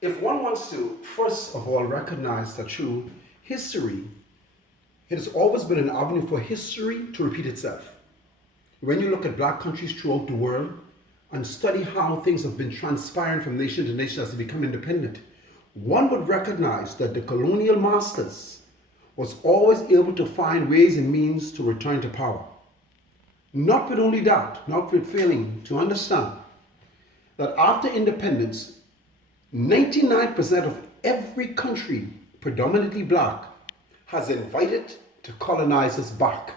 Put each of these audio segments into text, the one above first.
If one wants to, first of all, recognize that through history, it has always been an avenue for history to repeat itself. When you look at black countries throughout the world and study how things have been transpiring from nation to nation as they become independent, one would recognize that the colonial masters was always able to find ways and means to return to power. Not with only that, not with failing to understand that after independence, 99% of every country, predominantly black, has invited the colonizers back.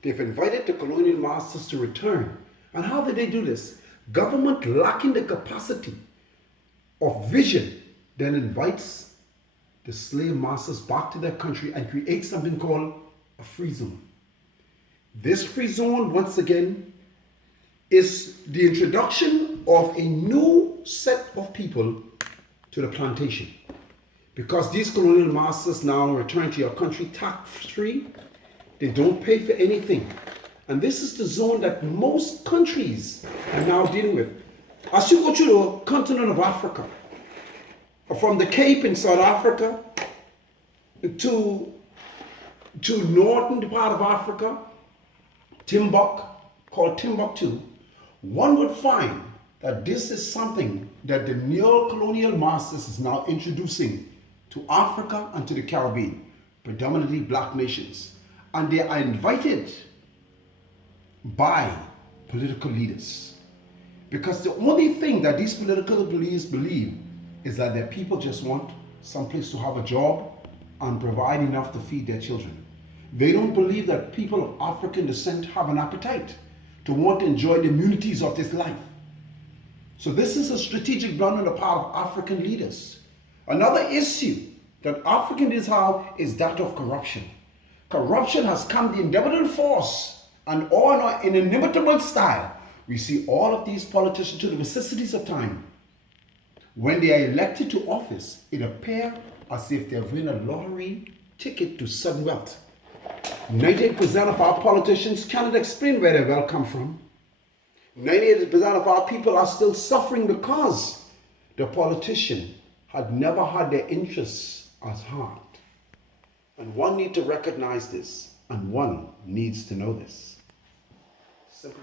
They've invited the colonial masters to return. And how did they do this? Government lacking the capacity of vision then invites the slave masters back to their country and creates something called a free zone. This free zone, once again, is the introduction of a new set of people to the plantation. Because these colonial masters now return to your country tax-free, they don't pay for anything. And this is the zone that most countries are now dealing with. As you go through the continent of Africa, from the Cape in South Africa to northern part of Africa, called Timbuktu, one would find that this is something that the neo-colonial masters is now introducing to Africa and to the Caribbean, predominantly black nations. And they are invited by political leaders. Because the only thing that these political leaders believe is that their people just want someplace to have a job and provide enough to feed their children. They don't believe that people of African descent have an appetite to want to enjoy the immunities of this life. So this is a strategic blunder on the part of African leaders. Another issue that African leaders have is that of corruption. Corruption has come the indelible force and all in an inimitable style. We see all of these politicians to the vicissitudes of time. When they are elected to office, it appears as if they have won a lottery ticket to sudden wealth. 98% of our politicians cannot explain where their wealth come from. 98% of our people are still suffering because the politician had never had their interests at heart. And one needs to recognize this, and one needs to know this. Simple.